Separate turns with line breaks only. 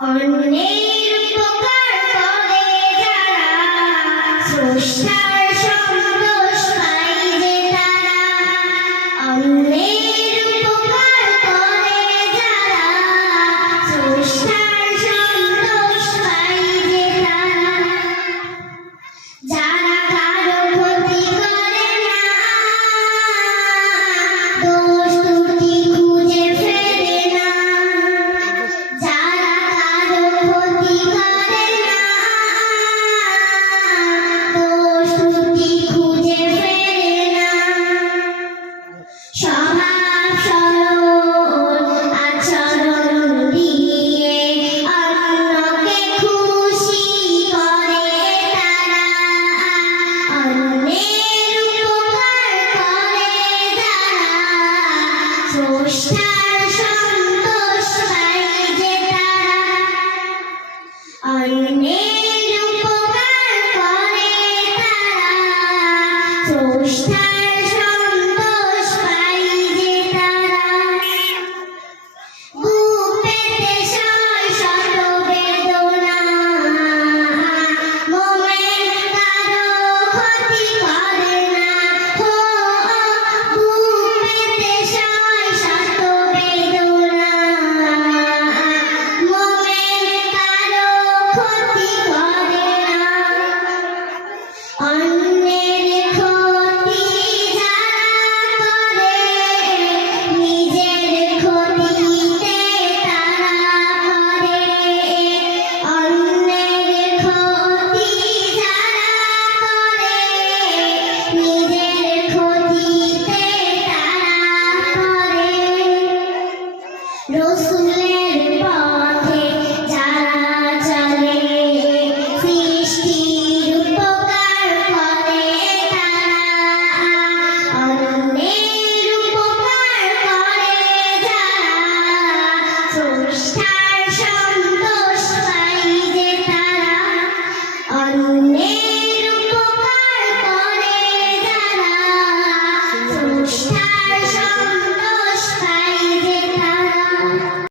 অন্যের উপকার করে যারা স্রষ্টা Russia.